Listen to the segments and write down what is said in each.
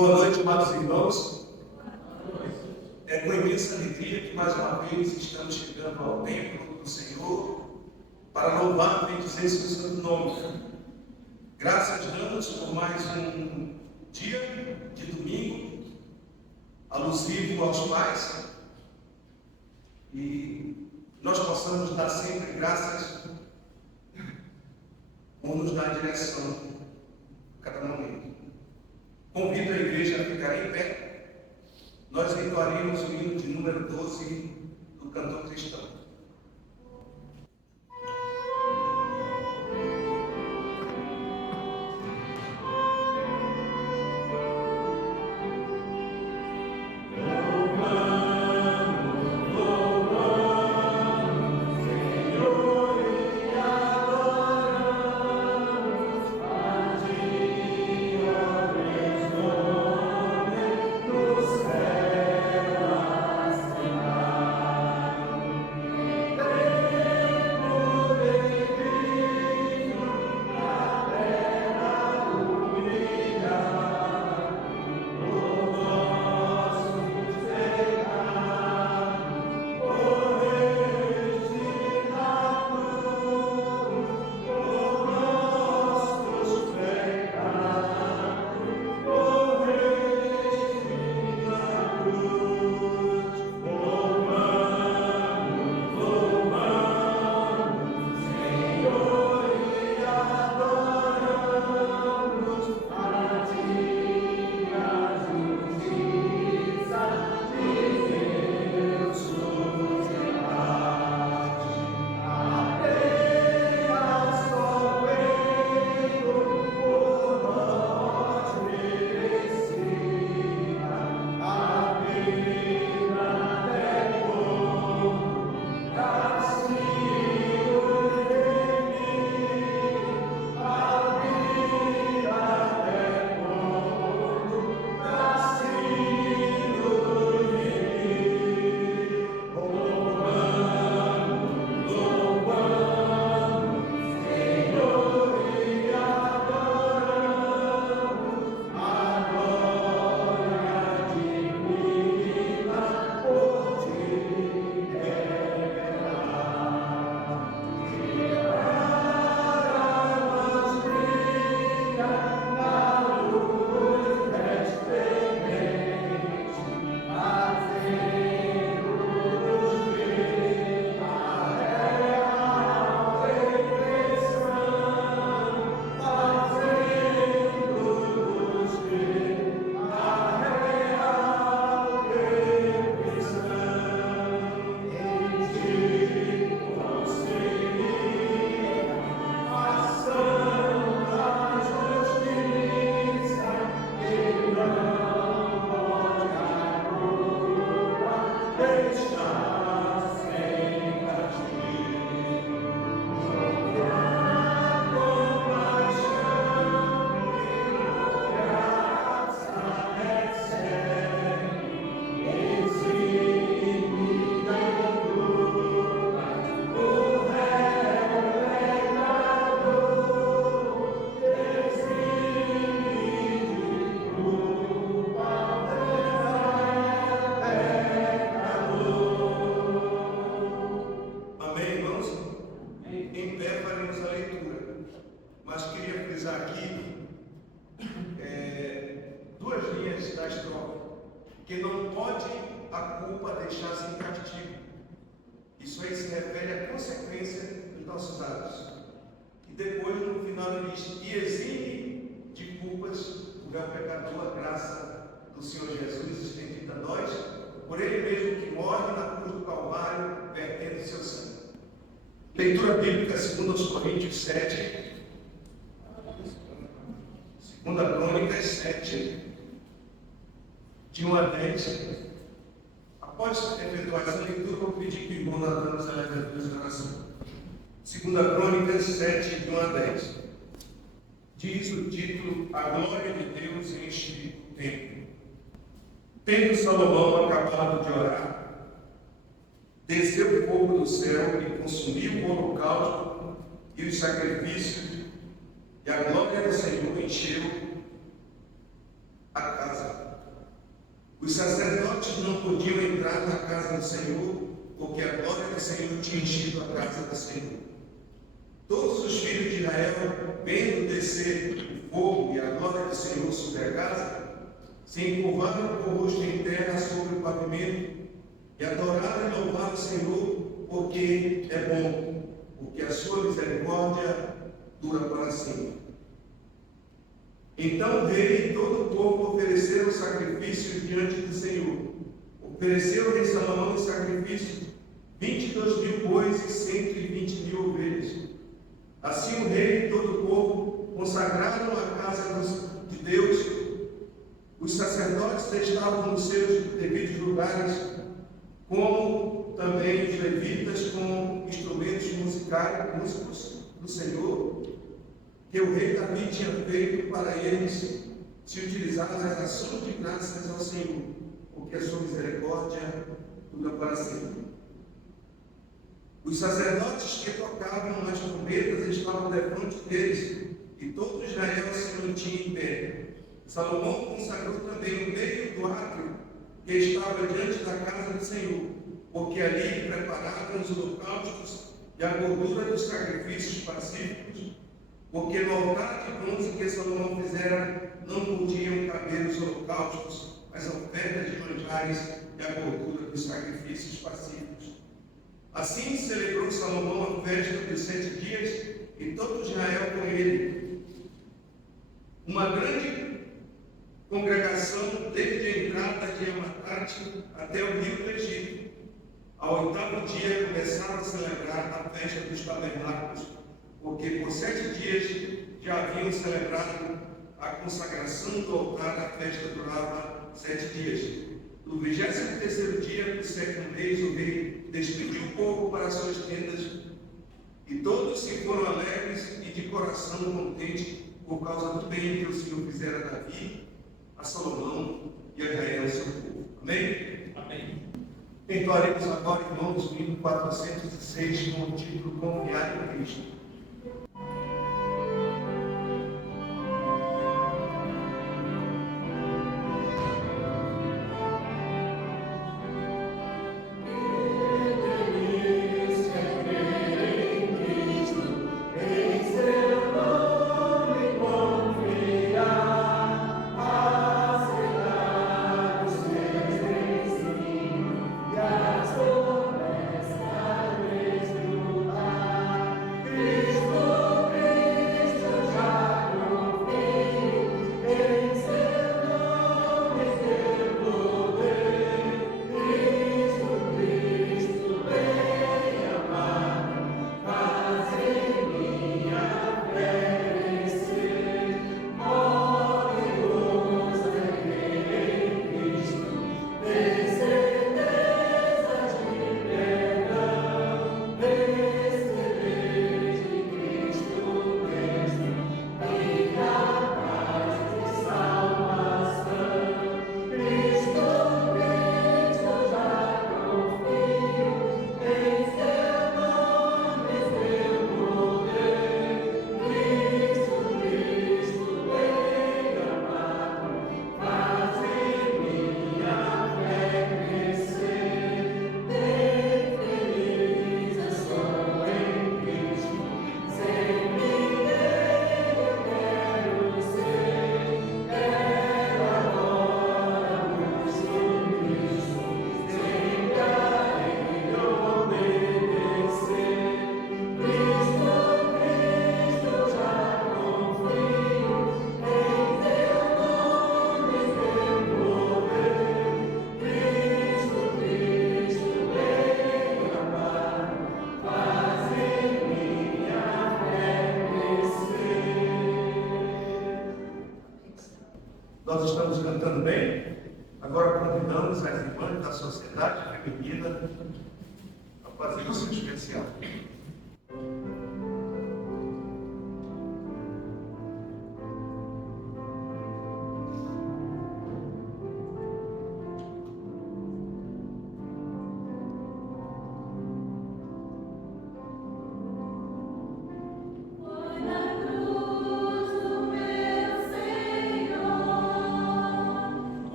Boa noite, amados irmãos. É com imensa alegria que mais uma vez estamos chegando ao templo do Senhor para louvar e bendizer seu santo nome. Graças damos por mais um dia de domingo, alusivo aos pais, e nós possamos dar sempre graças por nos dar a direção a cada momento. Convido a igreja a ficar em pé. Nós entoaremos o hino de número 12 do cantor cristão. Leitura bíblica segundo aos Coríntios 7, 2 Crônicas 7, de 1 a 10. Após efetuar essa leitura, vou pedir que o irmão Natan nos eleve a Deus em oração. 2 Crônicas 7, de 1 a 10. Diz o título: A glória de Deus enche o templo. Tendo Salomão acabado de orar, desceu o fogo do céu e consumiu o holocausto e os sacrifícios, e a glória do Senhor encheu a casa. Os sacerdotes não podiam entrar na casa do Senhor, porque a glória do Senhor tinha enchido a casa do Senhor. Todos os filhos de Israel, vendo descer o fogo e a glória do Senhor sobre a casa, se encurvaram com o rosto em terra sobre o pavimento e adoraram e louvaram o Senhor, porque é bom, porque a sua misericórdia dura para sempre. Então o rei e todo o povo ofereceram sacrifícios diante do Senhor. Ofereceu o rei Salomão em sacrifício 22.000 bois e 120.000 ovelhas. Assim o rei e todo o povo consagraram a casa de Deus. Os sacerdotes estavam nos seus devidos lugares, como também os levitas com instrumentos músicos do Senhor, que o rei Davi tinha feito para eles se utilizar nas ações de graças ao Senhor, porque a sua misericórdia dura para sempre. Os sacerdotes que tocavam nas trombetas estavam defronte deles, e todo Israel se mantinha em pé. Salomão consagrou também o meio do átrio que estava diante da casa do Senhor, porque ali preparavam os holocaustos e a gordura dos sacrifícios pacíficos, porque no altar de bronze que Salomão fizera não podiam caber os holocaustos, as ofertas de manjares e a gordura dos sacrifícios pacíficos. Assim celebrou Salomão a festa dos 7 dias e todo Israel com ele. Uma grande congregação desde a entrada de Amatate até o rio do Egito. Ao 8º dia começaram a celebrar a festa dos tabernáculos, porque por 7 dias já haviam celebrado a consagração do altar. A festa durava 7 dias. No 23º dia do 7º mês, o rei despediu o povo para suas tendas, e todos se foram alegres e de coração contente por causa do bem que o Senhor fizera a Davi, a Salomão e a Israel, seu povo. Amém? Amém. Entoaremos agora, irmãos, o hino 406, com o título Confiar em Cristo. Nós estamos cantando bem. Agora convidamos as irmãs da sociedade feminina a fazer o seu especial. Foi na cruz do meu Senhor.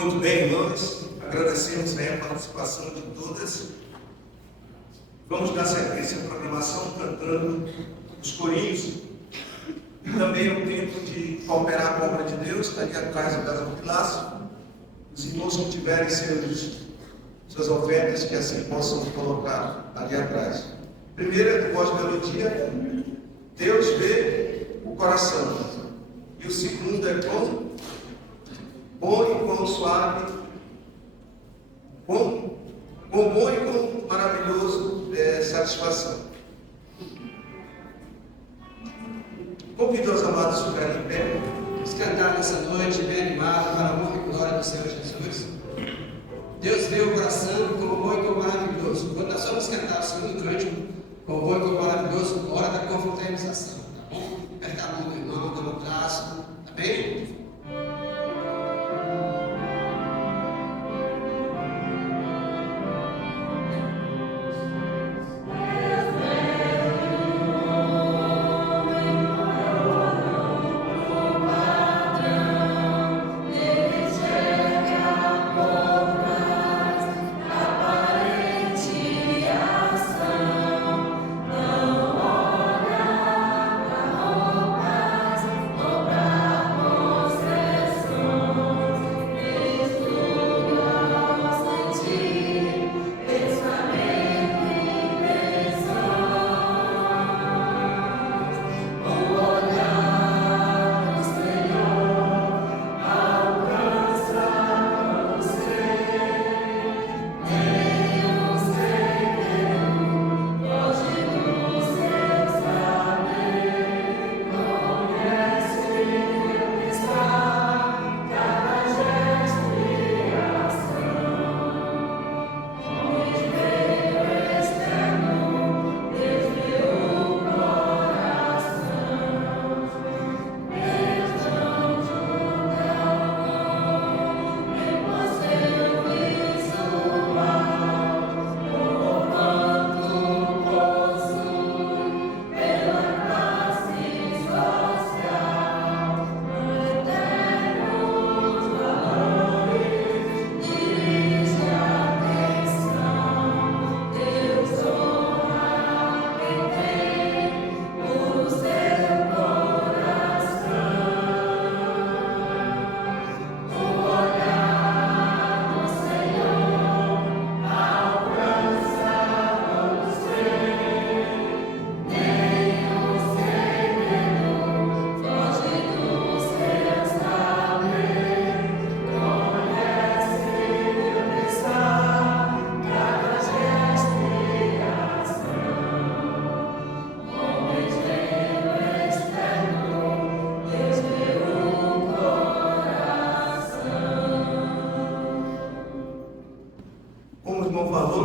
Muito bem, irmãos, agradecemos a participação de todas. Vamos dar sequência à programação cantando os corinhos. E também é o tempo de cooperar com a obra de Deus, está ali atrás do gasofilaço. Os irmãos que tiverem suas ofertas, que assim possam colocar ali atrás. Primeiro, voz de melodia, Deus vê o coração. E o segundo é quão bom e quão suave, quão bom e quão maravilhoso é satisfação. Convido os amados a ficarem em pé. Vamos cantar nessa noite, bem animado, para a honra e glória do Senhor Jesus. Deus vê o coração como bom e como maravilhoso. Quando nós vamos cantar o segundo cântico, como bom e como maravilhoso, hora da confraternização, tá bom? Apertar a mão do irmão, dar um abraço, tá bem?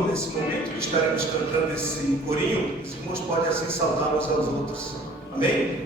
Nesse momento que estaremos cantando esse corinho, os irmãos podem assim saudar uns aos outros. Amém?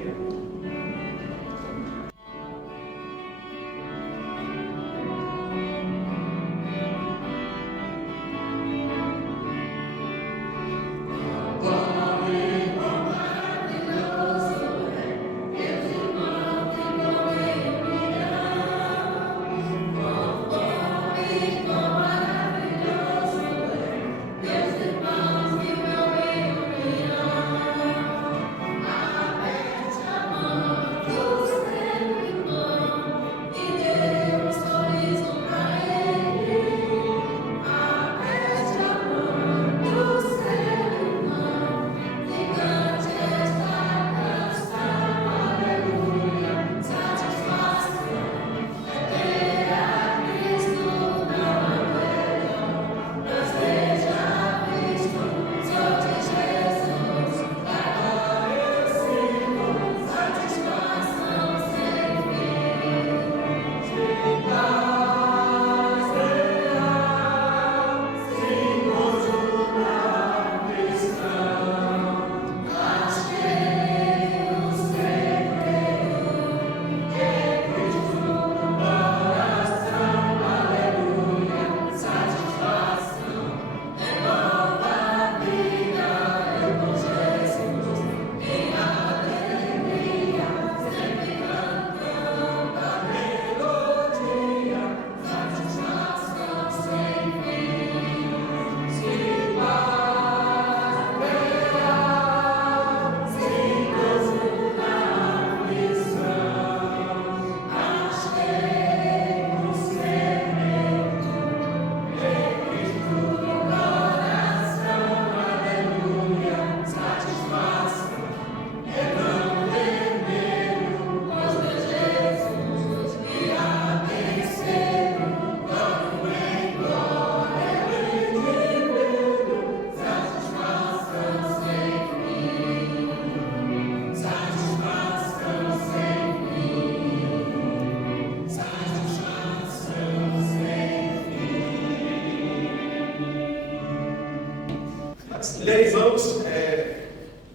E aí, irmãos,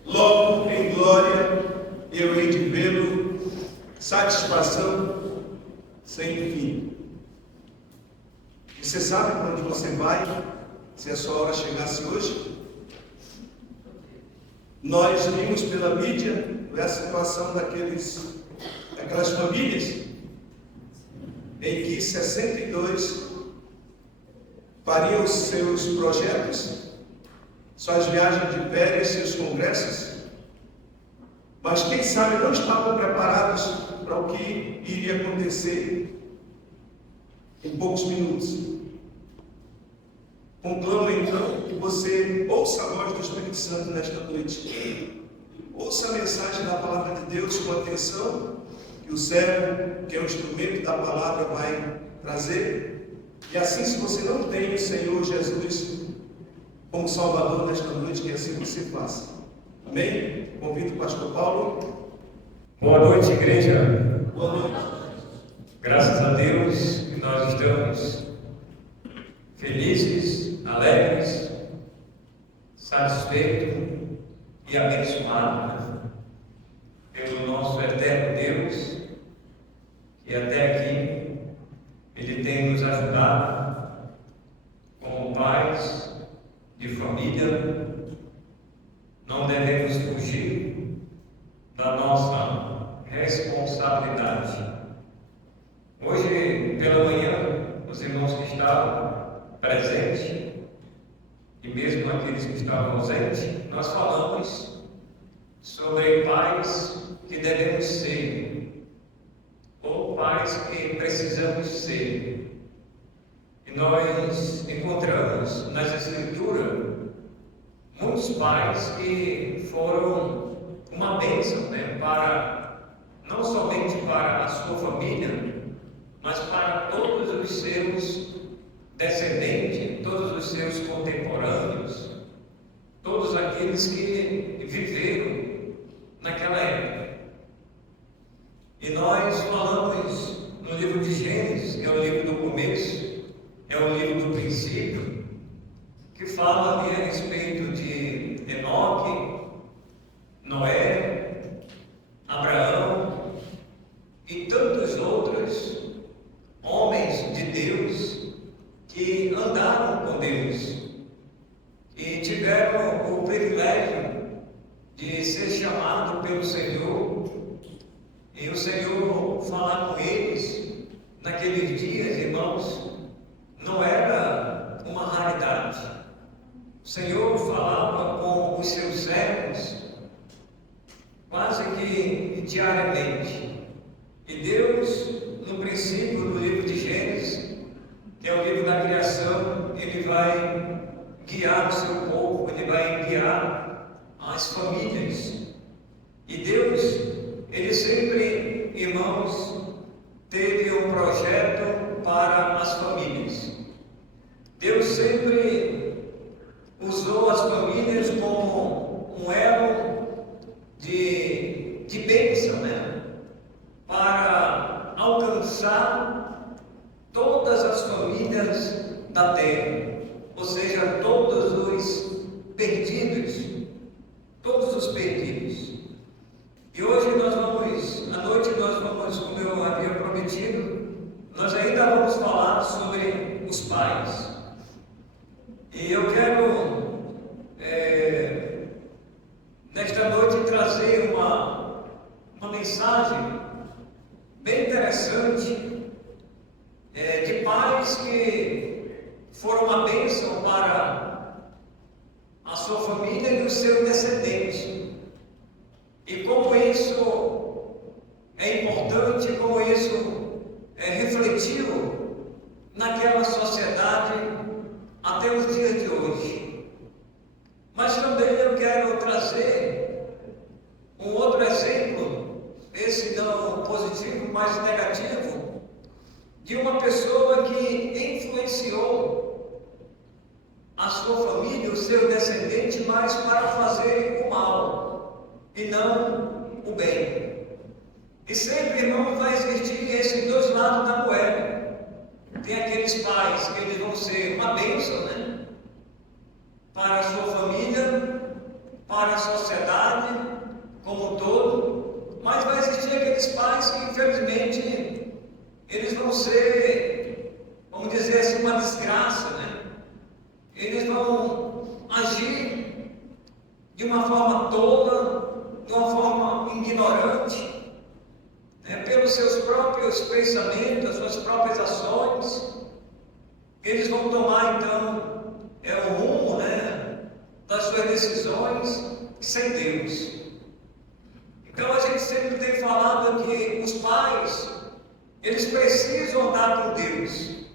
logo em glória eu hei de vê-lo, satisfação sem fim. E você sabe para onde você vai, se a sua hora chegasse hoje? Nós vimos pela mídia a situação daquelas famílias em que 62 fariam os seus projetos, suas viagens de férias, seus congressos, mas quem sabe não estavam preparados para o que iria acontecer em poucos minutos. Conclamo então que você ouça a voz do Espírito Santo nesta noite. Ouça a mensagem da palavra de Deus com atenção, que o servo, que é o instrumento da palavra, vai trazer. E assim, se você não tem o Senhor Jesus como Salvador nesta noite, que assim você faça. Amém? Convido o pastor Paulo. Boa noite, igreja. Boa noite. Graças a Deus que nós estamos felizes, alegres, satisfeitos e abençoados pelo nosso eterno Deus, que até aqui Ele tem nos ajudado como pais de família. Não devemos fugir da nossa responsabilidade. Hoje pela manhã, os irmãos que estavam presentes e mesmo aqueles que estavam ausentes, nós falamos sobre pais que devemos ser, ou pais que precisamos ser. E nós encontramos nas Escrituras muitos pais que foram uma bênção, não somente para a sua família, mas para todos os seus descendentes, todos os seus contemporâneos, todos aqueles que viveram naquela época. E nós falamos no livro de Gênesis, que é o livro do começo, é o livro do princípio, que fala ali a respeito de Enoque, Noé, Abraão e tantos outros homens de Deus que andaram com Deus e tiveram o privilégio de ser chamados pelo Senhor, e o Senhor falar com eles naqueles dias, irmãos, não era uma raridade. O Senhor falava com os seus servos quase que diariamente. E Deus, no princípio, no livro de Gênesis, que é o livro da criação, Ele vai guiar o seu povo, Ele vai guiar as famílias. E Deus, Ele sempre, irmãos, teve um projeto para as famílias. Deus sempre usou as famílias como um elo de bênção, para alcançar todas as famílias da terra, ou seja, todos os perdidos, E hoje à noite nós vamos, como eu havia prometido, nós ainda vamos falar sobre os pais. E eu quero, nesta noite, trazer uma mensagem bem interessante de pais que foram uma bênção para a sua família e o seu descendente. E como isso é importante, como isso refletiu naquela sociedade até os dias de hoje. Mas também eu quero trazer um outro exemplo, esse não positivo, mas negativo, de uma pessoa que influenciou a sua família, o seu descendente, mais para fazer o mal e não o bem. E sempre, irmão, vai existir esses dois lados da moeda. Tem aqueles pais que eles vão ser uma bênção, para a sua família, para a sociedade como um todo, mas vai existir aqueles pais que, infelizmente, eles vão ser, vamos dizer assim, uma desgraça, né? Eles vão agir de uma forma tola, de uma forma ignorante, né? Pelos seus próprios pensamentos, as suas próprias ações. Eles vão tomar, então, o rumo, né, das suas decisões sem Deus. Então a gente sempre tem falado que os pais, eles precisam andar com Deus.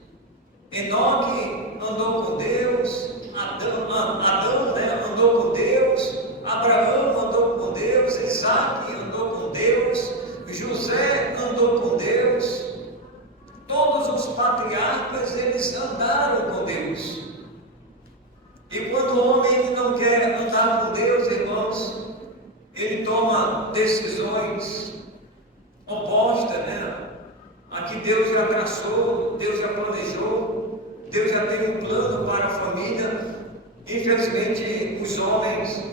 Enoque andou com Deus, Adão, né, andou com Deus, Abraão andou com Deus, Isaac andou com Deus, José andou com Deus. Todos os patriarcas, eles andaram com Deus. E quando o homem não quer andar com Deus, irmãos, ele toma decisões opostas, né? A que Deus já traçou, Deus já planejou, Deus já tem um plano para a família. Infelizmente, os homens,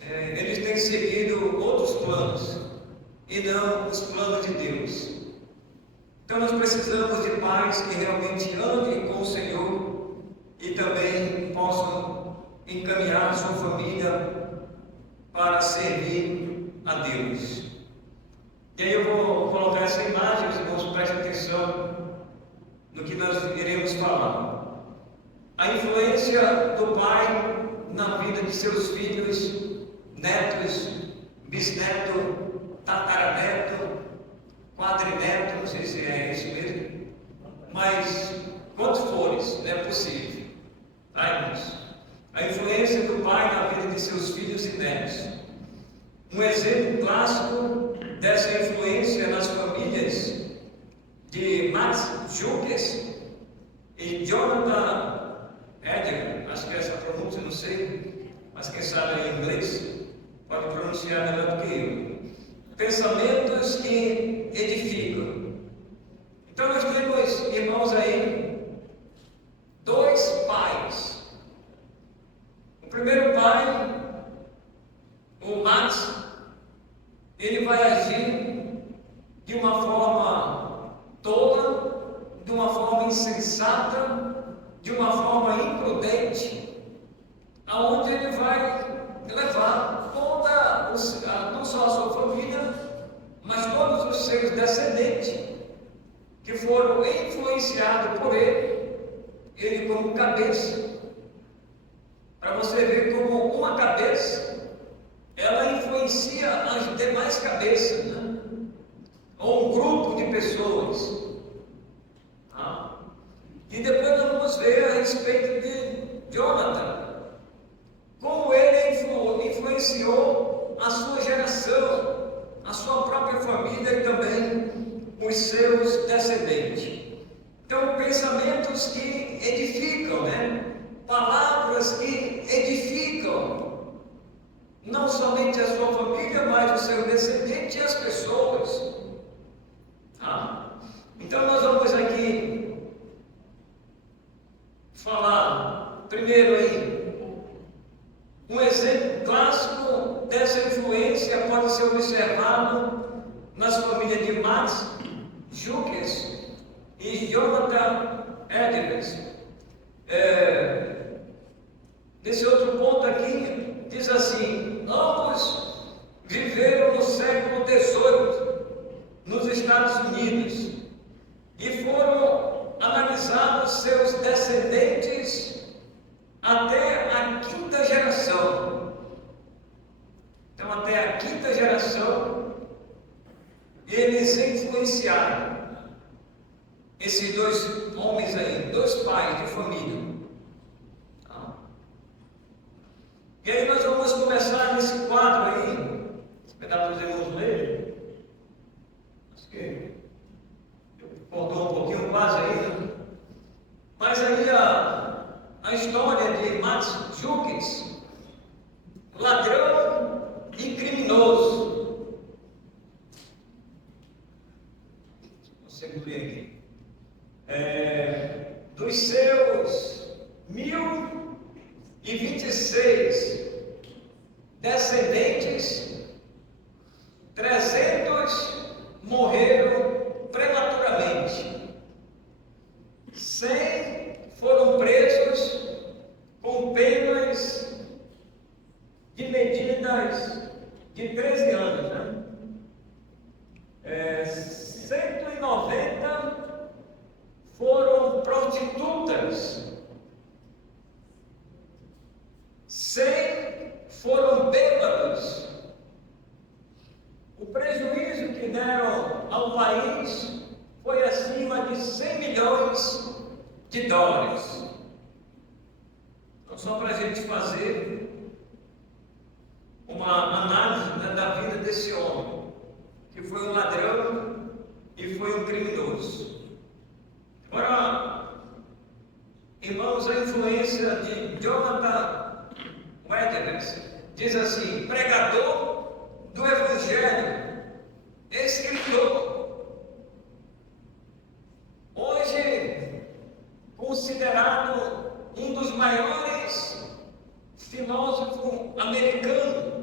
eles têm seguido outros planos e não os planos de Deus. Então nós precisamos de pais que realmente andem com o Senhor e também possam encaminhar a sua família para servir a Deus. E aí eu vou colocar essa imagem, os irmãos, prestem atenção no que nós iremos falar. A influência do pai na vida de seus filhos, netos, bisneto, tataraneto, quadrineto, não sei se é isso mesmo, mas quantos fores, não é possível. Tá, irmãos? A influência do pai na vida de seus filhos e netos. Um exemplo clássico dessa influência nas famílias de Max Jukes e Jonathan Edgar, acho que é essa pronúncia, não sei, mas quem sabe em inglês pode pronunciar melhor do que eu. Pensamentos que edificam. Então nós temos, irmãos, aí dois pais. O primeiro pai, o Max, ele vai agir de uma forma tola, de uma forma insensata, de uma forma imprudente, aonde ele vai levar não só a sua família, mas todos os seus descendentes que foram influenciados por ele como cabeça. Para você ver como uma cabeça, ela influencia as demais cabeças, né? Ou um grupo de pessoas. E depois nós vamos ver a respeito de Jonathan, como ele influenciou a sua geração, a sua própria família e também os seus descendentes. Então, pensamentos que edificam, né? Palavras que edificam, não somente a sua família, mas o seu descendente e as pessoas. Então, nós vamos aqui falar primeiro aí. Um exemplo clássico dessa influência pode ser observado nas famílias de Max Jukes e Jonathan Edwards. Nesse outro ponto aqui, diz assim: ambos viveram no século XVIII nos Estados Unidos e foram analisados seus descendentes até a quinta geração. Então, até a quinta geração, eles influenciaram esses dois homens aí, dois pais de família. E aí nós vamos começar nesse quadro aí. Vai dar para os irmãos ler? Acho que faltou um pouquinho quase aí, né? Mas aí a história de Max Jukes, ladrão e criminoso. Você ler aqui. Dos seus 326 descendentes, 300 morreram prematuramente, 100 foram presos com penas de medidas de 13 anos, né? 190 foram prostitutas, 100 foram bêbados. O prejuízo que deram ao país foi acima de 100 milhões de dólares. Então, só para a gente fazer uma análise, né, da vida desse homem, que foi um ladrão e foi um criminoso. Agora, irmãos, a influência de Jonathan Edwards diz assim: pregador do Evangelho, escritor, hoje considerado um dos maiores filósofos americanos.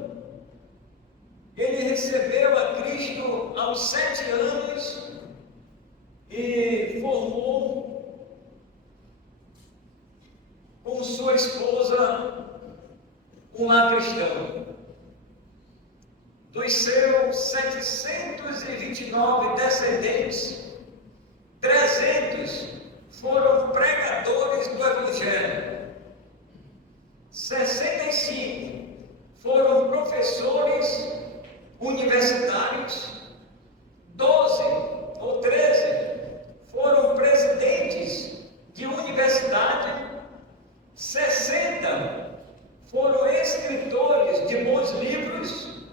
Ele recebeu a Cristo aos 7 anos e formou com sua esposa um lar cristão. Dos seus 729 descendentes, 300 foram pregadores do Evangelho, 65 foram professores universitários, 12 ou 13 foram presidentes de universidade, 60 foram escritores de bons livros,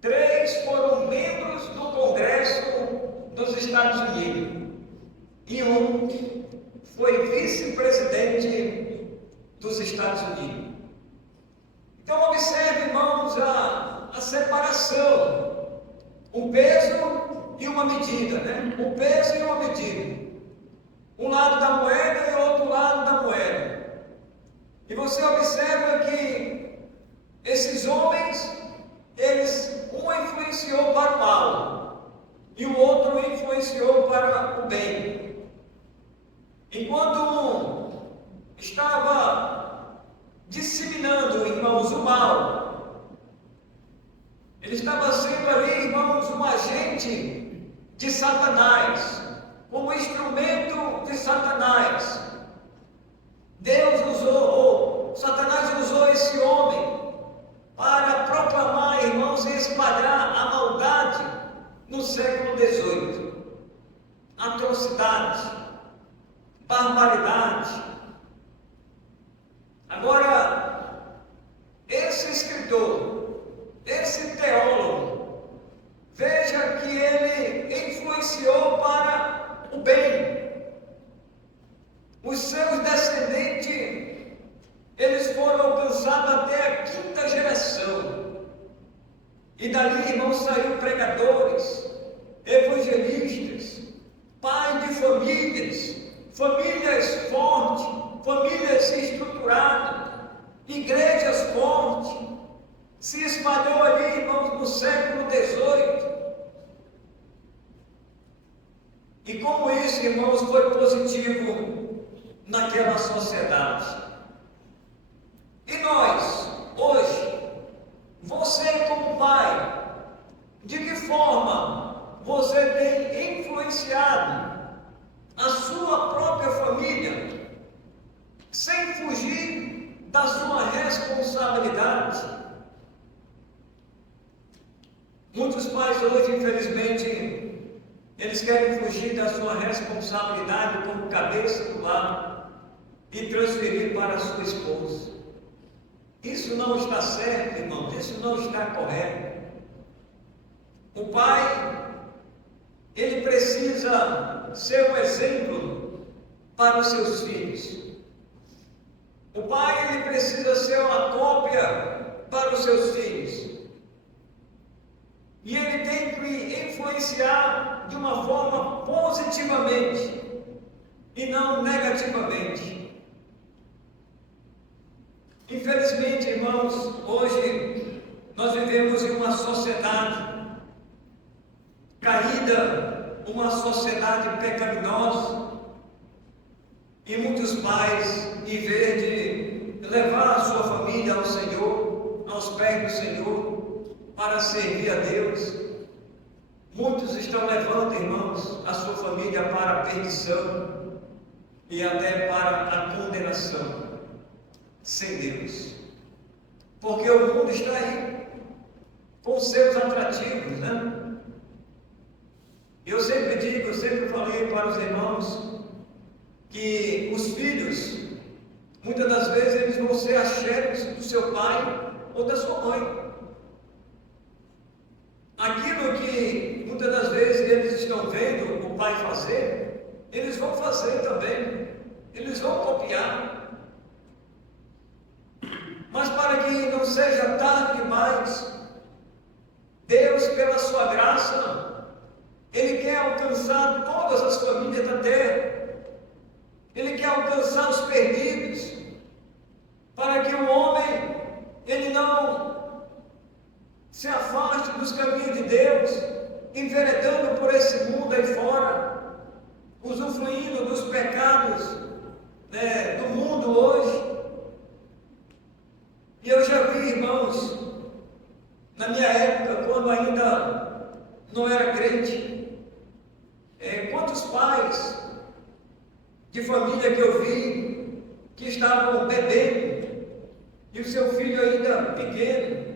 3 foram membros do Congresso dos Estados Unidos e 1 foi vice-presidente dos Estados Unidos. Então observe, irmãos, a separação, o peso e uma medida, né? O peso e uma medida. Um lado da moeda e outro lado da moeda. E você observa que esses homens, um influenciou para o mal e o outro influenciou para o bem. Enquanto um estava disseminando, irmãos, o mal, ele estava sendo ali, irmãos, um agente de Satanás, como instrumento de Satanás. Satanás usou esse homem para proclamar, irmãos, e espalhar a maldade no século XVIII. Atrocidade, barbaridade. Agora, esse escritor, esse teólogo, veja que ele influenciou para o bem. Os seus descendentes, eles foram alcançados até a 5ª geração. E dali, irmãos, saíram pregadores, evangelistas, pais de famílias, famílias fortes, famílias estruturadas, igrejas fortes. Se espalhou ali, irmãos, no século XVIII. E como isso, irmãos, foi positivo naquela sociedade. E nós, hoje, você como pai, de que forma você tem influenciado a sua própria família, sem fugir da sua responsabilidade? Muitos pais hoje, infelizmente, eles querem fugir da sua responsabilidade como cabeça do lar e transferir para a sua esposa. Isso não está certo, irmãos, isso não está correto. O pai, ele precisa ser um exemplo para os seus filhos. O pai, ele precisa ser uma cópia para os seus filhos. E ele tem que influenciar de uma forma positivamente e não negativamente. irmãos, hoje nós vivemos em uma sociedade caída, uma sociedade pecaminosa, e muitos pais, em vez de levar a sua família ao Senhor, aos pés do Senhor, para servir a Deus, muitos estão levando, irmãos, a sua família para a perdição e até para a condenação, sem Deus. Porque o mundo está aí, com seus atrativos, né? Eu sempre digo, eu sempre falei para os irmãos, que os filhos, muitas das vezes, eles vão ser axéricos do seu pai ou da sua mãe. Aquilo que muitas das vezes eles estão vendo o pai fazer, eles vão fazer também, eles vão copiar. Mas para que não seja tarde demais, Deus, pela sua graça, Ele quer alcançar todas as famílias da terra. Ele quer alcançar os perdidos, para que o homem, ele não se afaste dos caminhos de Deus, enveredando por esse mundo aí fora, usufruindo dos pecados, né, do mundo hoje. E eu já vi, irmãos, na minha época, quando ainda não era crente, quantos pais de família que eu vi, que estavam bebendo, e o seu filho ainda pequeno,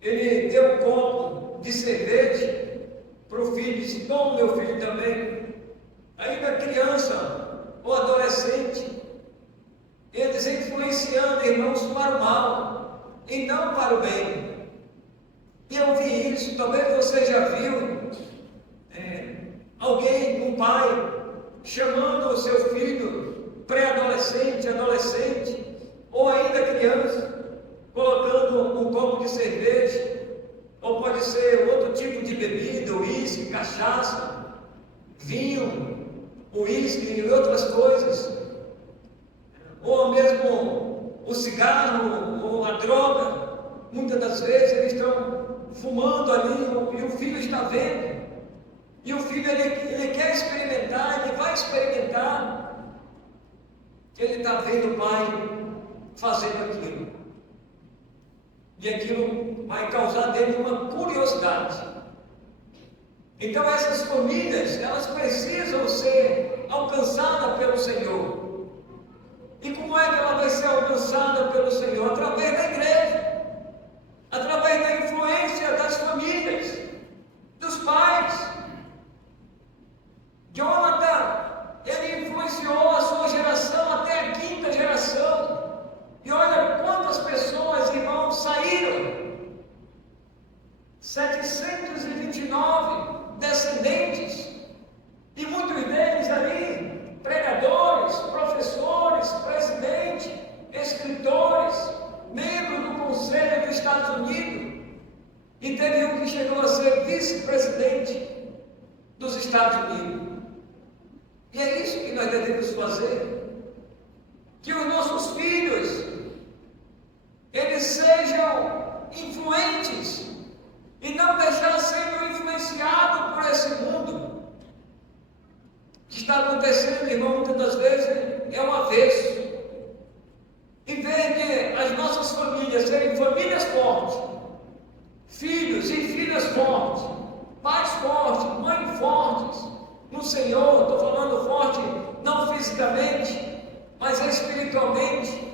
ele deu um copo de cerveja para o filho, disse: toma, meu filho também. Ainda criança ou adolescente, eles influenciando, irmãos, para o mal, e não para o bem. E eu vi isso, talvez você já viu, alguém, um pai, chamando o seu filho pré-adolescente, adolescente, ou ainda criança, colocando um copo de cerveja, ou pode ser outro tipo de bebida, uísque, cachaça, vinho, uísque e outras coisas, ou mesmo o cigarro, ou a droga. Muitas das vezes eles estão fumando ali, e o filho está vendo. E o filho, ele quer experimentar, ele vai experimentar. Ele está vendo o pai fazendo aquilo. E aquilo vai causar dele uma curiosidade. Então essas famílias, elas precisam ser alcançadas pelo Senhor. E como é que ela vai ser alcançada pelo Senhor? Através da igreja. Através da influência das famílias, dos pais. Jonathan, ele influenciou a sua geração até a 5ª geração. E olha quantas pessoas, irmãos, saíram. 729 descendentes. E muitos deles ali, pregadores, professores, presidentes, escritores, membros do Conselho dos Estados Unidos. E teve um que chegou a ser vice-presidente dos Estados Unidos. E é isso que nós devemos fazer. Que os nossos filhos, eles sejam influentes e não deixar sendo influenciado por esse mundo. O que está acontecendo, irmão, muitas das vezes é o avesso. Em vez de as nossas famílias serem famílias fortes, filhos e filhas fortes, pais fortes, mães fortes no Senhor, estou falando forte não fisicamente, mas espiritualmente,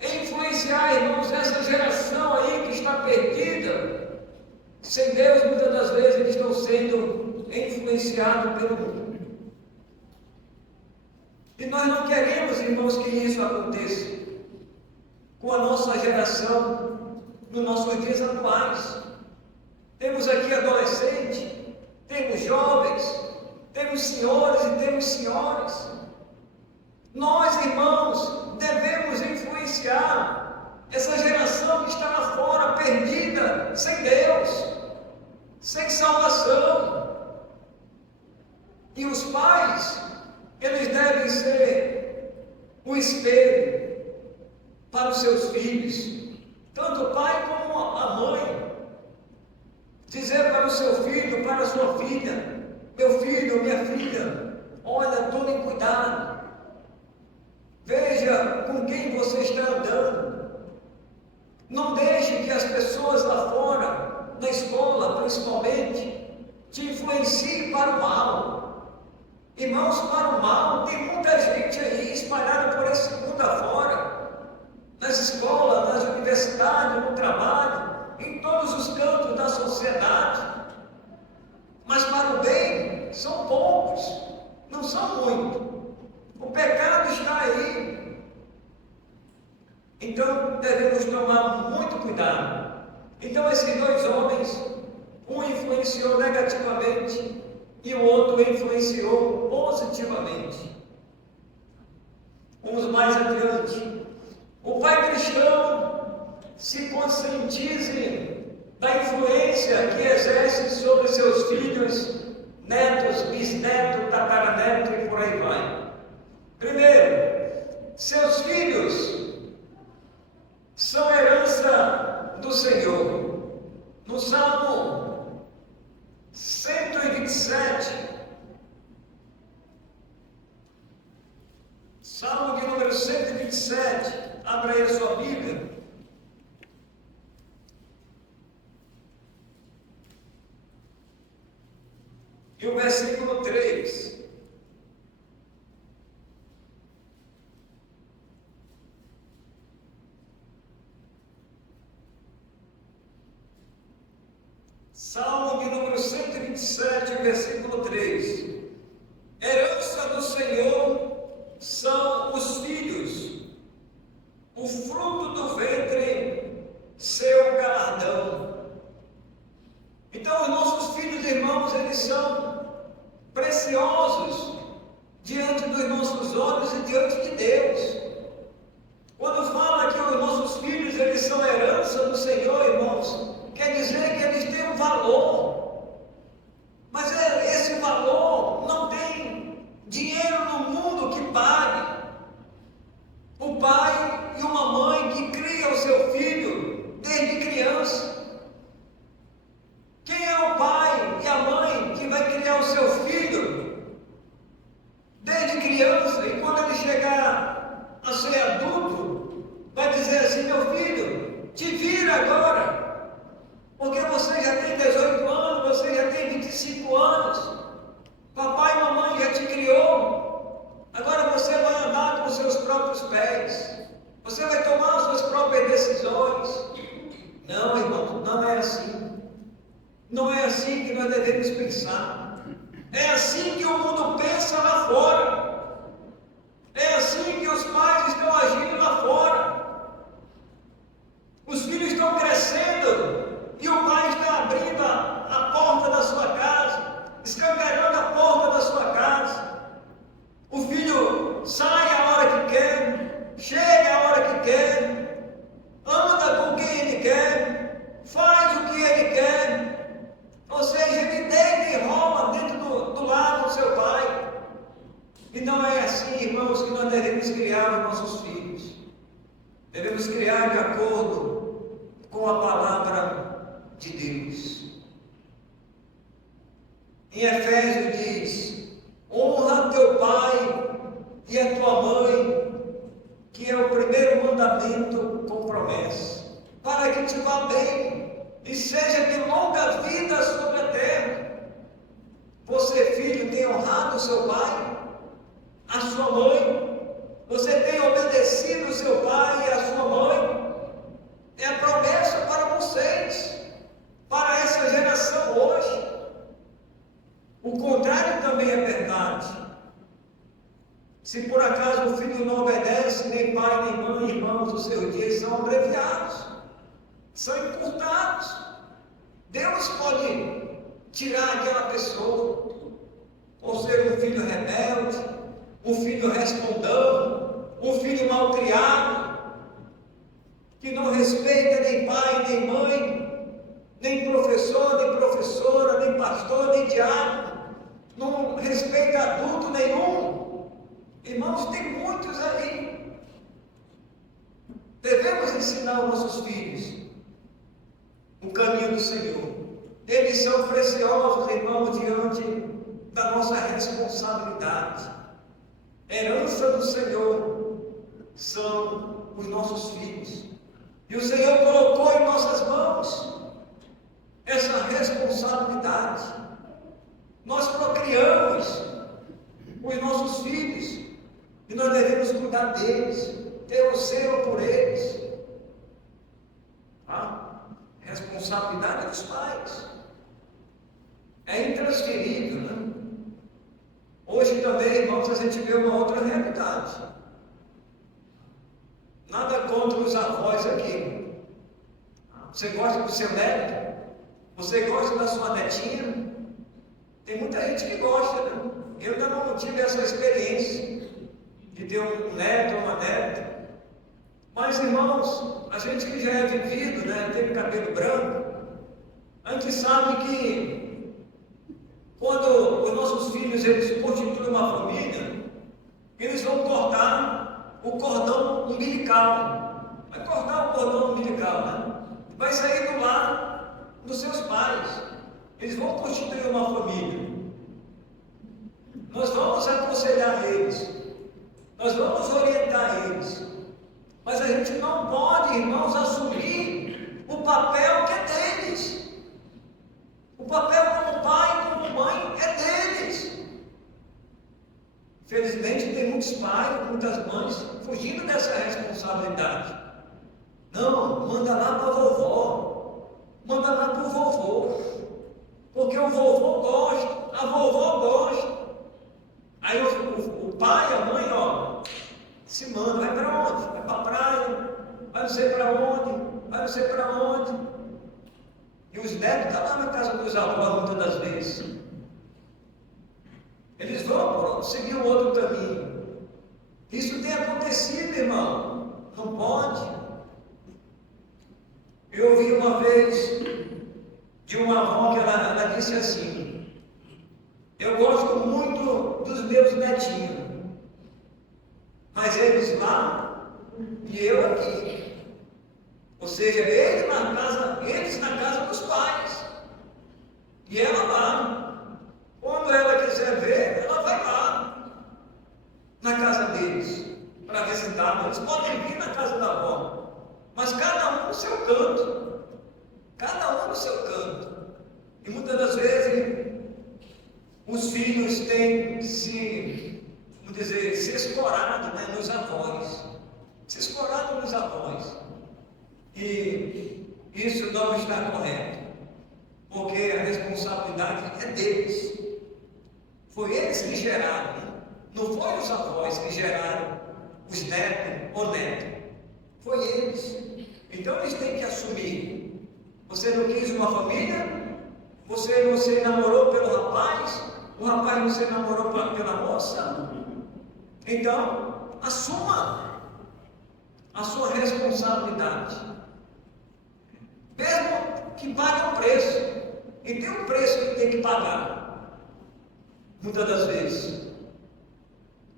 influenciar, irmãos, essa geração aí que está perdida, sem Deus, muitas das vezes eles estão sendo influenciados pelo mundo. E nós não queremos, irmãos, que isso aconteça com a nossa geração nos nossos dias atuais. Temos aqui adolescentes, temos jovens, temos senhores e temos senhoras. Nós, irmãos, devemos influenciar essa geração que está lá fora, perdida, sem Deus, sem salvação. E os pais, eles devem ser o espelho. para os seus filhos, tanto o pai como a mãe. Dizer para o seu filho, para a sua filha: meu filho, minha filha, olha, tome cuidado. Veja com quem você está andando. Não deixe que as pessoas lá fora, na escola principalmente, te influenciem para o mal. Irmãos, para o mal, tem muita gente aí espalhada por esse mundo afora, nas escolas, nas universidades, no trabalho, em todos os cantos da sociedade. Mas para o bem, são poucos, não são muitos. O pecado está aí. Então devemos tomar muito cuidado. Então esses dois homens, um influenciou negativamente e o outro influenciou positivamente. Vamos mais adiante. O pai cristão se conscientize da influência que exerce sobre seus filhos, netos, bisnetos, tataranetos e por aí vai. Primeiro, seus filhos são herança do Senhor. No Salmo 127, Salmo de número 127, abra aí a sua Bíblia. E o versículo 3. Salmo de número 127, versículo 3. Herança do Senhor são os filhos, o fruto do ventre, seu galardão. Então, os nossos filhos, irmãos, eles são preciosos diante dos nossos olhos e diante de Deus. Quando fala que os nossos filhos, eles são herança do Senhor, irmãos, quer dizer que eles têm um valor. Mas esse valor não tem dinheiro no mundo que pague. O pai e uma mãe que cria o seu filho desde criança. Quem é o pai e a mãe que vai criar o seu filho desde criança e quando ele chegar a ser adulto, vai dizer assim: meu filho, te vira agora, porque você já tem 18 anos, você já tem 25 anos, papai e mamãe já te criou, agora você vai andar com os seus próprios pés, você vai tomar as suas próprias decisões. Não, irmãos, não é assim. Não é assim que nós devemos pensar. É assim que o mundo pensa lá fora. É assim que os pais estão agindo lá fora. Os filhos estão crescendo e o pai está abrindo a porta da sua casa, escancarando a porta da sua casa. O filho sai a hora que quer, chega a hora que quer, anda com quem ele quer, faz o que ele quer. Ou seja, ele deita e rola dentro do lar do seu pai. E não é assim, irmãos, que nós devemos criar os nossos filhos. Devemos criar de acordo com a palavra de Deus. Em Efésios diz: honra teu pai e a tua mãe, que é o primeiro mandamento com promessa, para que te vá bem e seja de longa vida sobre a terra. Você, filho, tem honrado o seu pai, a sua mãe? Você tem obedecido o seu pai e a sua mãe? É a promessa para vocês, para essa geração hoje. O contrário também é verdade. Se por acaso o filho não obedece, nem pai, nem mãe, irmãos, os seus dias são abreviados, são encurtados. Deus pode tirar aquela pessoa, ou ser um filho rebelde, um filho respondão, um filho malcriado, que não respeita nem pai, nem mãe, nem professor, nem professora, nem pastor, nem diácono, não respeita adulto nenhum. Irmãos, tem muitos aí. Devemos ensinar aos nossos filhos o caminho do Senhor. Eles são preciosos, irmãos, diante da nossa responsabilidade. Herança do Senhor são os nossos filhos. E o Senhor colocou em nossas mãos essa responsabilidade. Nós procriamos os nossos filhos e nós devemos cuidar deles, ter o zelo por eles. Responsabilidade dos pais é intransferível, né? Hoje também, irmãos, a gente vê uma outra realidade. Nada contra os avós aqui. Você gosta do seu neto? Você gosta da sua netinha? Tem muita gente que gosta, né? Eu ainda não tive essa experiência de ter um neto ou uma neta. Mas, irmãos, a gente que já é vivido, né, tem cabelo branco, a gente sabe que quando os nossos filhos eles constituem uma família, eles vão cortar o cordão umbilical. Vai cortar o cordão umbilical, né? Vai sair do lar dos seus pais. Eles vão constituir uma família. Nós vamos aconselhar eles. Nós vamos orientar eles. Mas a gente não pode, irmãos, assumir o papel que é deles. O papel como pai, como mãe, é deles. Infelizmente, tem muitos pais, muitas mães fugindo dessa responsabilidade. Não, manda lá para a vovó, manda lá para o vovô, porque o vovô gosta, a vovó gosta. Aí o pai, a mãe, ó, se manda, vai para onde? Vai para a praia, vai não sei para onde, vai não sei para onde. E os netos estão lá na casa dos avós muitas das vezes. Eles vão seguir um outro caminho. Isso tem acontecido, irmão. Não pode. Eu ouvi uma vez de uma avó que ela disse assim: eu gosto muito dos meus netinhos, mas eles lá e eu aqui. Ou seja, eles na casa dos pais e ela lá. Quando ela quiser ver, ela vai lá na casa deles para visitar. Eles podem vir na casa da avó, mas cada um no seu canto. Cada um no seu canto. E muitas das vezes os filhos têm se escorado, né, nos avós. Se escorado nos avós. E isso não está correto. Porque a responsabilidade é deles. Foi eles que geraram, não foi os avós que geraram os netos ou netos. Foi eles. Então eles têm que assumir. Você não quis uma família? Você não se namorou pelo rapaz? O rapaz não se namorou pela moça? Então, assuma a sua responsabilidade. Mesmo que pague um preço. E tem um preço que tem que pagar. Muitas das vezes.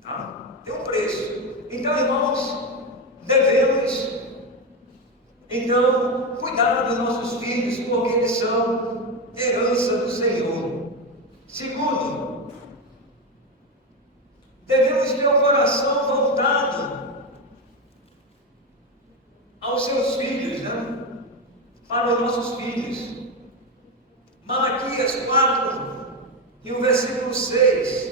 Tá? Tem um preço. Então, irmãos, devemos então cuidar dos nossos filhos, porque eles são herança do Senhor. Segundo, devemos ter o coração voltado aos seus filhos, né? Para os nossos filhos. Malaquias 4 e o versículo 6.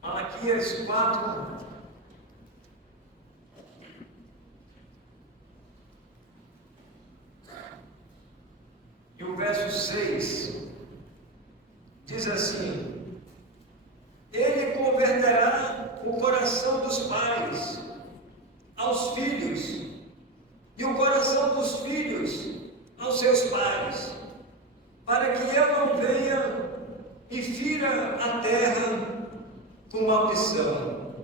Malaquias 4 e o verso 6 diz assim: ele converterá o coração dos pais aos filhos e o coração dos filhos aos seus pais, para que eu não venha e fira a terra com maldição.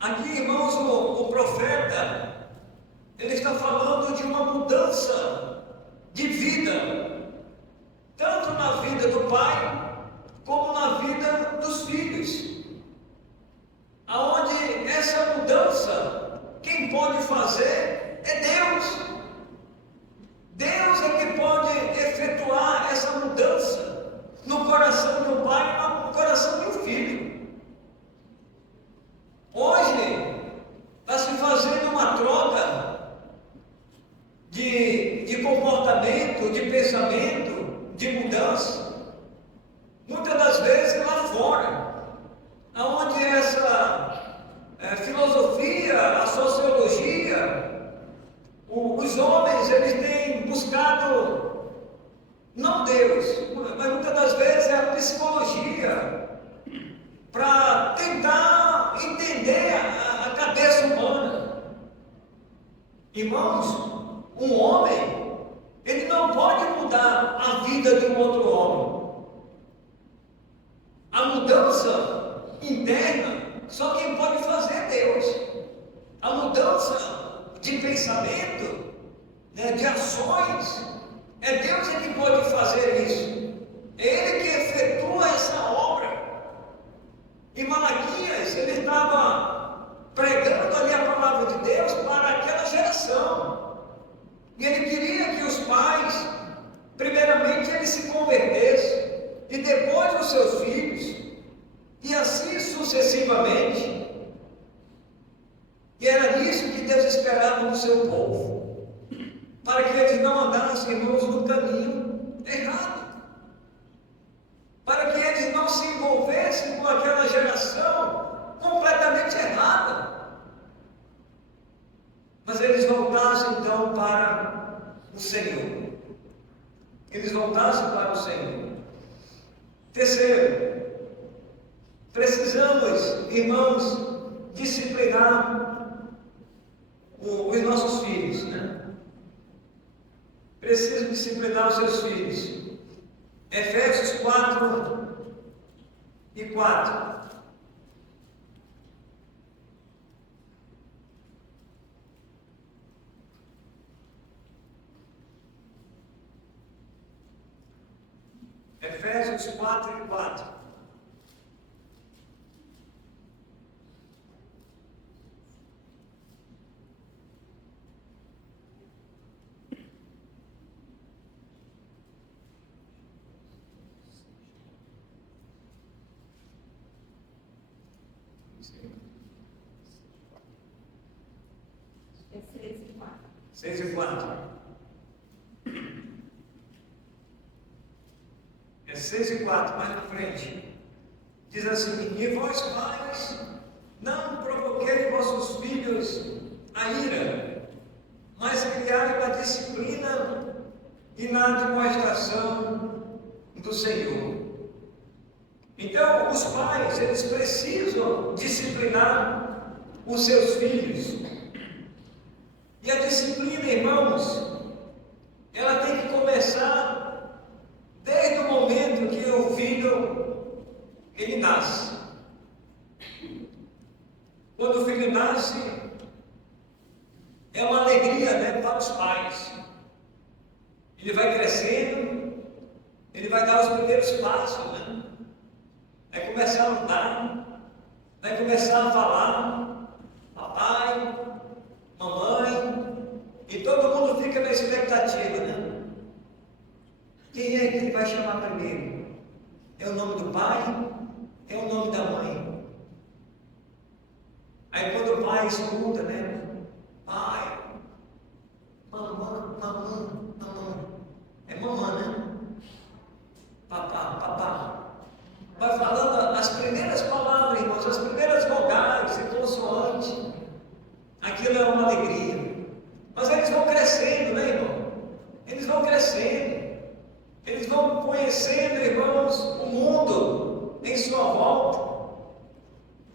Aqui, irmãos, o profeta, ele está falando de uma mudança de vida, tanto na vida do pai, como na vida dos filhos, aonde essa mudança, quem pode fazer é Deus. Deus é que pode efetuar essa mudança no coração do pai e no coração do filho. Hoje está se fazendo uma troca de comportamento, de pensamento, de mudança, muitas das vezes lá fora, aonde essa filosofia, a sociologia, os homens, eles têm buscado não Deus, mas muitas das vezes é a psicologia para tentar entender a cabeça humana. Irmãos, um homem, ele não pode mudar a vida de um outro homem. A mudança interna, só quem pode fazer é Deus. A mudança de pensamento, né, de ações, é Deus que pode fazer isso. É Ele que efetua essa obra. E Malaquias, ele estava pregando ali a palavra de Deus para aquela geração. E ele queria que os pais, primeiramente, eles se convertessem, e depois os seus filhos, e assim sucessivamente. E era isso que Deus esperava do seu povo, para que eles não andassem, irmãos, no caminho errado, para que eles não se envolvessem com aquela geração completamente errada, mas eles voltassem então para o Senhor. Eles voltassem para o Senhor. Terceiro, precisamos, irmãos, disciplinar os nossos filhos, né? Precisam disciplinar os seus filhos. Efésios 4:4. Efésios 4:4. É 6:4. 6:4. É 6:4, mais na frente. Diz assim: e vós, pais, não provoqueis vossos filhos a ira, mas criai na disciplina e na admoestação do Senhor. Então, os pais, eles precisam disciplinar os seus filhos. E a disciplina, irmãos, ela tem que começar desde o momento que o filho, ele nasce. Quando o filho nasce, é uma alegria, né, para os pais. Ele vai crescendo, ele vai dar os primeiros passos, né? Vai começar a andar, vai começar a falar, papai, mamãe, e todo mundo fica na expectativa, né? Quem é que ele vai chamar primeiro? É o nome do pai? É o nome da mãe? Aí quando o pai escuta, né? Pai, mamãe, é mamãe, né? Papá. Vai falando as primeiras palavras, irmãos, as primeiras vogais e consoantes. Aquilo é uma alegria. Mas eles vão crescendo, né, irmão? Eles vão crescendo. Eles vão conhecendo, irmãos, o mundo em sua volta.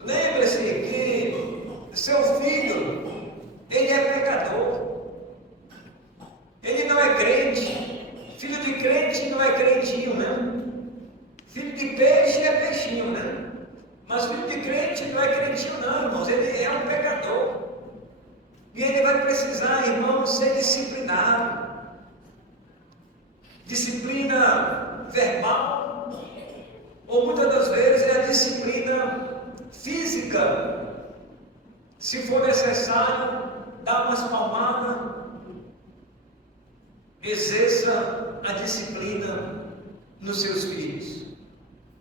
Lembre-se que seu filho, ele é pecador. Ele não é crente. Filho E ele vai precisar, irmão, ser disciplinado. Disciplina verbal, ou muitas das vezes é a disciplina física. Se for necessário, dá umas palmadas, exerça a disciplina nos seus filhos.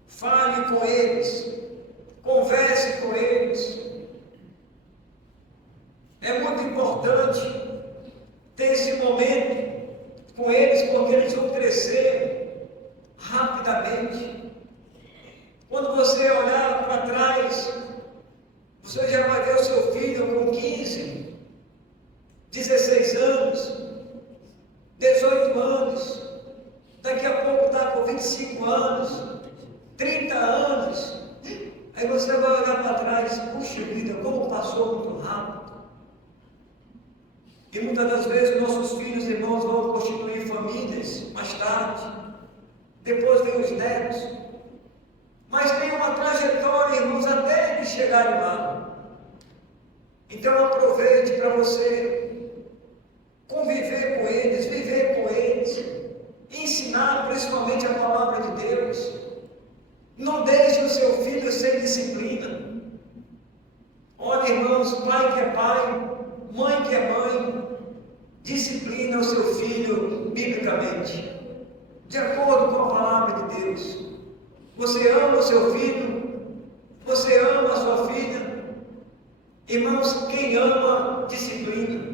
Fale com eles, converse com eles. É muito importante ter esse momento com eles, porque eles vão crescer rapidamente. Quando você olhar para trás, você já vai ver o seu filho com 15, 16 anos, 18 anos, daqui a pouco está com 25 anos, 30 anos. Aí você vai olhar para trás, puxa vida, como passou muito rápido. E muitas das vezes nossos filhos e irmãos vão constituir famílias mais tarde, depois vem os netos, mas tem uma trajetória, irmãos, até eles chegarem lá. Então aproveite para você conviver com eles, viver com eles, ensinar principalmente a palavra de Deus. Não deixe o seu filho sem disciplina. Olha, irmãos, pai que é pai, mãe que é mãe, disciplina o seu filho biblicamente, de acordo com a palavra de Deus. Você ama o seu filho? Você ama a sua filha? Irmãos, quem ama, disciplina.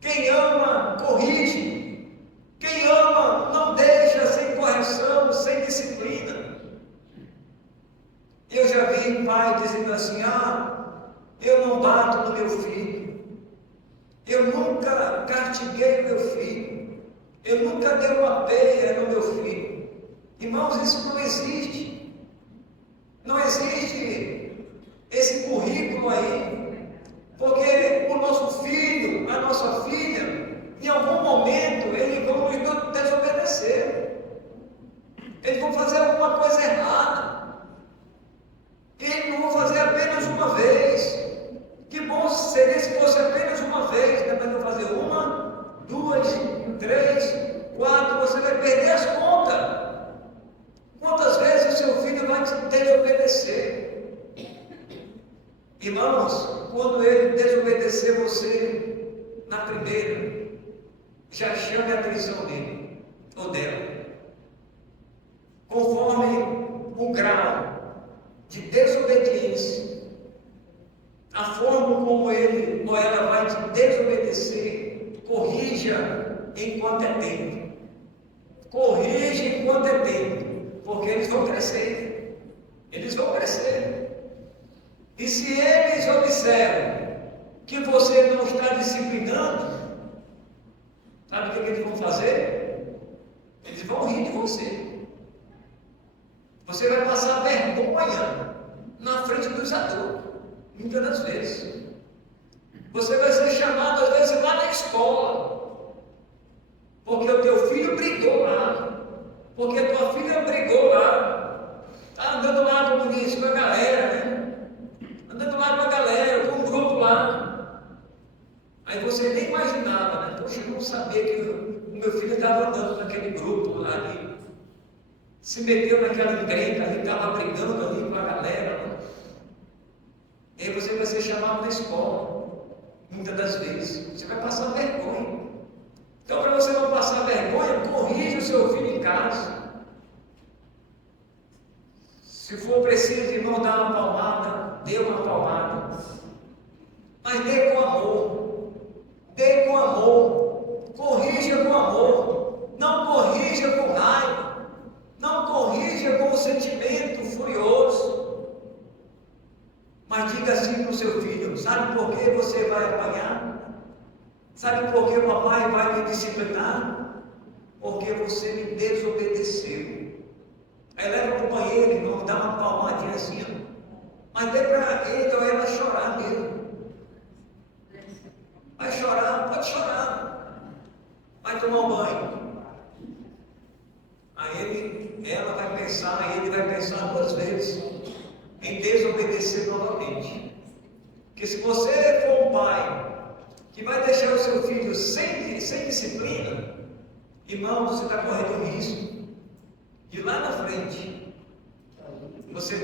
Quem ama, corrige. Quem ama, não deixa sem correção, sem disciplina. Eu já vi pai dizendo assim: eu não bato no meu filho. Eu nunca castiguei meu filho. Eu nunca dei uma peia no meu filho. Irmãos, isso não existe. Não existe esse currículo aí. Porque o nosso filho, a nossa filha, em algum momento, eles vão nos desobedecer. Eles vão fazer alguma coisa errada. Eles não vão fazer apenas uma vez. Que bom seria se fosse apenas uma vez, né? Mas não fazer uma, duas, três, quatro, você vai perder as contas. Quantas vezes o seu filho vai te desobedecer? Irmãos, quando ele desobedecer você na primeira, já chame a atenção dele ou dela. Conforme o grau de desobediência, a forma como ele ou ela vai te desobedecer, corrija enquanto é tempo. Corrija enquanto é tempo, porque eles vão crescer. Eles vão crescer. E se eles observam que você não está disciplinando, sabe o que eles vão fazer? Eles vão rir de você. Você vai passar vergonha na frente dos adultos. Muitas das vezes. Você vai ser chamado, às vezes, lá na escola. Porque o teu filho brigou lá. Porque a tua filha brigou lá. Está andando lá, como diz, com a galera, né? Andando lá com a galera, com um grupo lá. Aí você nem imaginava, né? Poxa, eu não sabia que o meu filho estava andando naquele grupo lá ali. Se meteu naquela encrenca ali, estava brigando ali com a galera. Né? E aí você vai ser chamado na escola, muitas das vezes. Você vai passar vergonha. Então, para você não passar vergonha, corrija o seu filho em casa. Se for preciso, irmão, dar uma palmada, dê uma palmada. Mas dê com amor. Dê com amor. Corrija com amor. Não corrija com raiva. Não corrija com um sentimento furioso. Mas diga assim para o seu filho: sabe por que você vai apanhar? Sabe por que o papai vai me disciplinar? Porque você me desobedeceu. Aí leva para o banheiro, irmão, dá uma palmadinha assim, mas dê para ele ou ela chorar mesmo. Vai chorar, pode chorar. Vai tomar um banho. Aí ela vai pensar, ele vai pensar duas vezes em desobedecer novamente. Porque se você for um pai que vai deixar o seu filho sem disciplina, irmão, você está correndo o risco de lá na frente você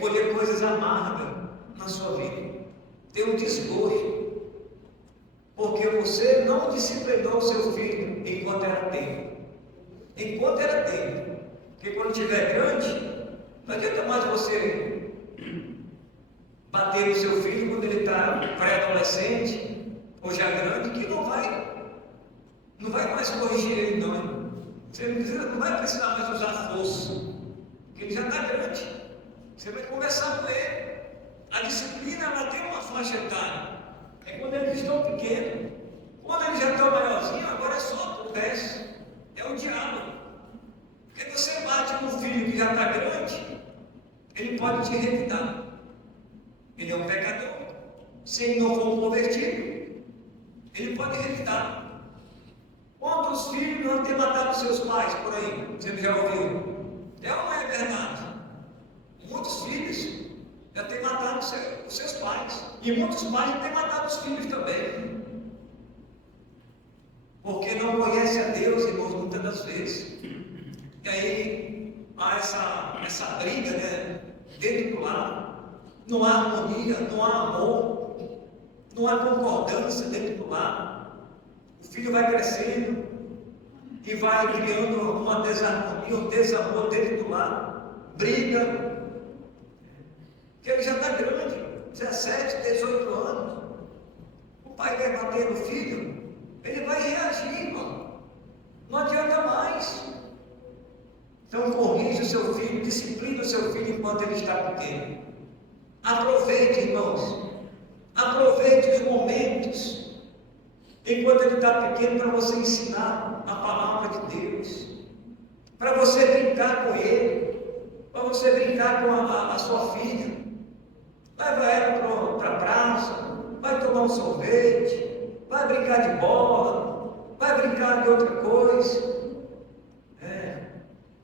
colher coisas amargas na sua vida, ter um desgosto, porque você não disciplinou o seu filho enquanto era tempo. Enquanto era tempo. Porque quando estiver grande, não adianta mais você bater no seu filho quando ele está pré-adolescente ou já grande, que não vai mais corrigir ele, não. Você não vai precisar mais usar força, porque ele já está grande. Você vai conversar com ele. A disciplina, ela tem uma faixa etária. É quando eles estão pequenos. Quando eles já estão maiorzinhos, agora é só acontece. É o diabo. Porque você bate no filho que já está grande, ele pode te revidar. Ele é um pecador. Se ele não for um convertido, ele pode revidar. Quantos filhos não têm matado seus pais por aí? Você já ouviu? É ou não é verdade? Muitos filhos já têm matado os seus pais. E muitos pais já têm matado os filhos também. Porque não conhece a Deus, irmãos, muitas das vezes. E aí há essa briga, né, dentro do lar. Não há harmonia, não há amor, não há concordância dentro do lar. O filho vai crescendo e vai criando uma desarmonia, um desamor dentro do lar. Briga. Porque ele já está grande, 17, 18 anos. O pai vai bater no filho, ele vai reagir, irmão. Não adianta mais. Então corrija o seu filho, disciplina o seu filho enquanto ele está pequeno. Aproveite, irmãos. Aproveite os momentos enquanto ele está pequeno para você ensinar a palavra de Deus. Para você brincar com ele. Para você brincar com a sua filha. Leva ela para a praça, vai tomar um sorvete, vai brincar de bola, vai brincar de outra coisa,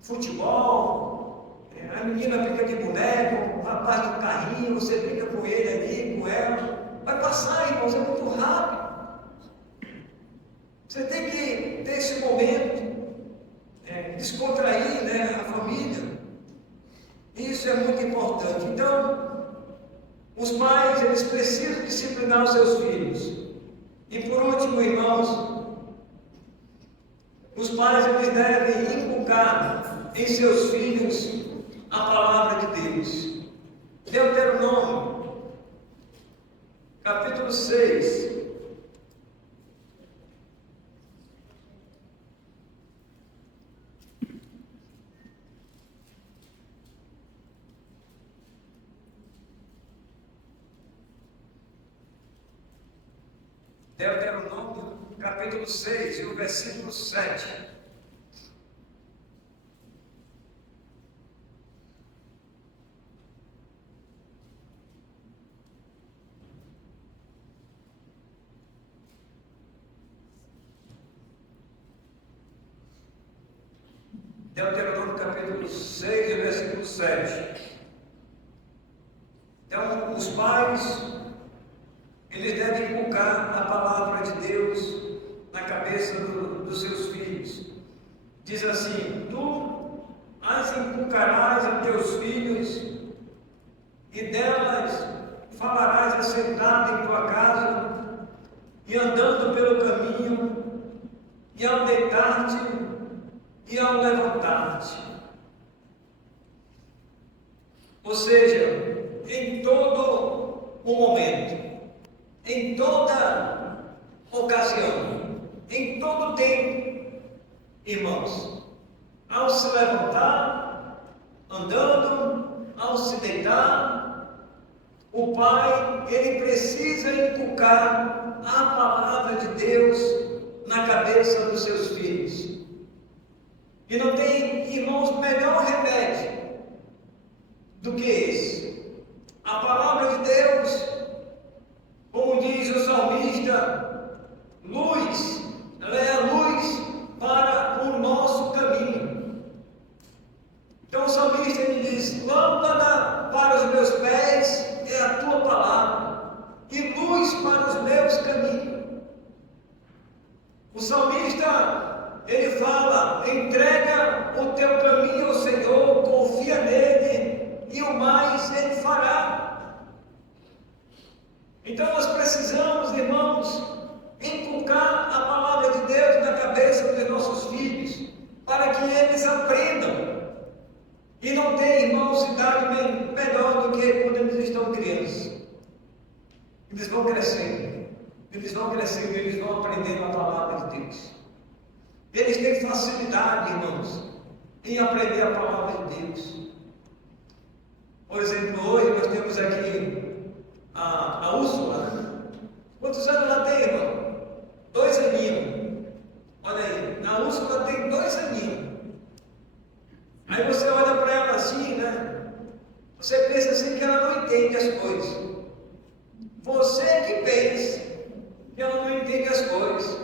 futebol, a menina brinca de boneco, o rapaz do carrinho, você brinca com ele ali, com ela, vai passar, irmãos, é muito rápido. Você tem que ter esse momento, descontrair, né, a família, isso é muito importante. Então, os pais, eles precisam disciplinar os seus filhos. E por último, irmãos, os pais, eles devem inculcar em seus filhos a palavra de Deus. Deuteronômio, capítulo 6. Deuteronômio, capítulo 6, e o versículo 7. Deuteronômio, capítulo 6, e o versículo 7. Então, os pais, eles devem inculcar a palavra de Deus na cabeça dos seus filhos. Diz assim: tu as inculcarás a teus filhos, e delas falarás assentado em tua casa, e andando pelo caminho, e ao deitar-te, e ao levantar-te. Ou seja, em todo o momento, em toda ocasião, em todo tempo, irmãos, ao se levantar, andando, ao se deitar, o pai, ele precisa inculcar a palavra de Deus na cabeça dos seus filhos. E não tem, irmãos, melhor remédio do que esse. A palavra de Deus, como diz o salmista, luz, ela é a luz para o nosso caminho. Então o salmista, ele diz: lâmpada para os meus pés é a tua palavra, e luz para os meus O salmista, ele fala: entrega o teu caminho ao Senhor, confia nele, e o mais ele fará. Então nós precisamos, irmãos, inculcar a palavra de Deus na cabeça dos nossos filhos, para que eles aprendam. E não tem, irmãos, idade melhor do que quando eles estão crianças. Eles vão crescendo, eles vão aprendendo a palavra de Deus. Eles têm facilidade, irmãos, em aprender a palavra de Deus. Por exemplo, hoje nós temos aqui a Úrsula. Quantos anos ela tem, irmão? 2 aninhos. Olha aí, a Úrsula tem 2 aninhos. Aí você olha para ela assim, né? Você pensa assim que ela não entende as coisas. Você que pensa que ela não entende as coisas.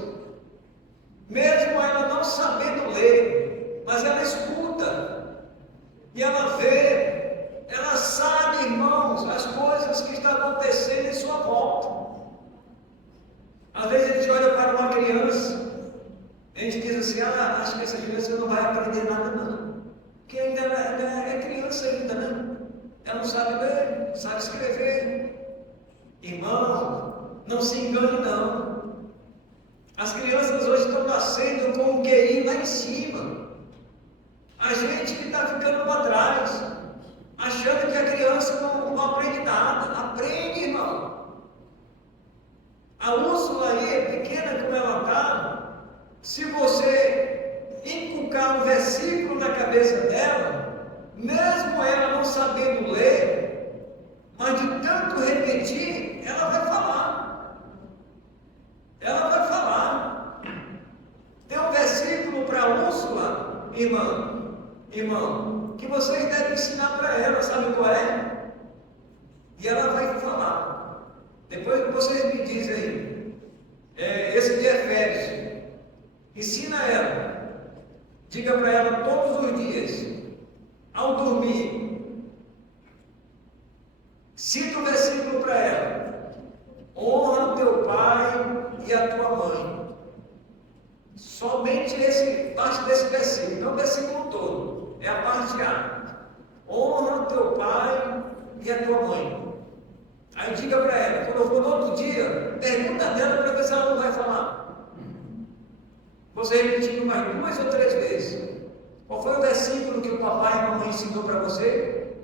Mesmo ela não sabendo ler, mas ela escuta. E ela vê, ela sabe, irmãos, as coisas que estão acontecendo em sua volta. Às vezes a gente olha para uma criança, a gente diz assim: acho que essa criança não vai aprender nada não. Porque ainda é criança ainda, né? Ela não sabe ler, não sabe escrever. Irmão, não se engane não. As crianças hoje estão nascendo com o QI lá em cima. A gente que está ficando para trás, achando que a criança não aprende nada. Aprende, irmão. A Úrsula aí, pequena como ela está, se você inculcar um versículo na cabeça dela, mesmo ela não sabendo ler, mas de tanto repetir, ela vai falar. Ela vai falar. Tem um versículo para a Úrsula, irmão, que vocês devem ensinar para ela, sabe qual é? E ela vai falar. Depois vocês me dizem aí, esse de Efésios, ensina ela. Diga para ela todos os dias, ao dormir, cita o versículo para ela: honra o teu pai e a tua mãe. Somente parte desse versículo, não o versículo todo, é a parte A. Honra o teu pai e a tua mãe. Aí diga para ela, quando eu for no outro dia, pergunta dela para ver se ela não vai falar. Você repetindo mais 2 ou 3 vezes. Qual foi o versículo que o papai e a mamãe ensinou para você?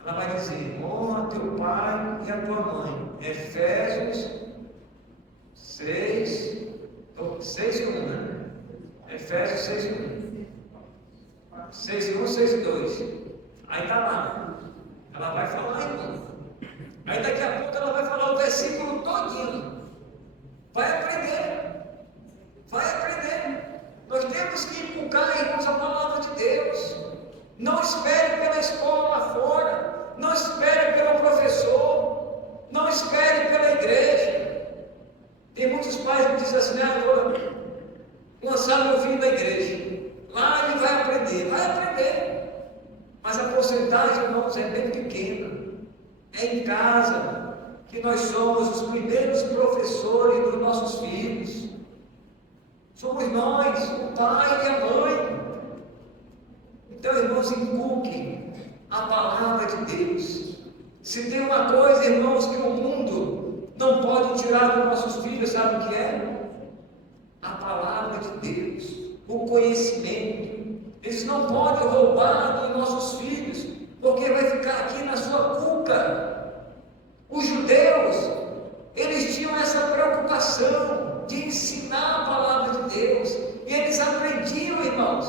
Ela vai dizer: honra teu pai e a tua mãe. Efésios 6, 6:1, né? Efésios 6:1. 6:1, 6:2. Aí está lá. Ela vai falar, irmão. Aí daqui a pouco ela vai falar o versículo todinho. Vai aprender. Vai aprender. Nós temos que inculcar, irmãos, a palavra de Deus. Não espere pela escola lá fora. Não espere pelo professor. Não espere pela igreja. Tem muitos pais que dizem assim: vou lançar meu filho da igreja. Lá ele vai aprender. Vai aprender. Mas a porcentagem, irmãos, é bem pequena. É em casa que nós somos os primeiros professores dos nossos filhos. Somos nós, o pai e a mãe. Então, irmãos, inculquem a palavra de Deus. Se tem uma coisa, irmãos, que o mundo não pode tirar dos nossos filhos, sabe o que é? A palavra de Deus, o conhecimento. Eles não podem roubar dos nossos filhos, porque vai ficar aqui na sua cuca. Os judeus, eles tinham essa preocupação de ensinar a palavra de Deus, e eles aprendiam, irmãos.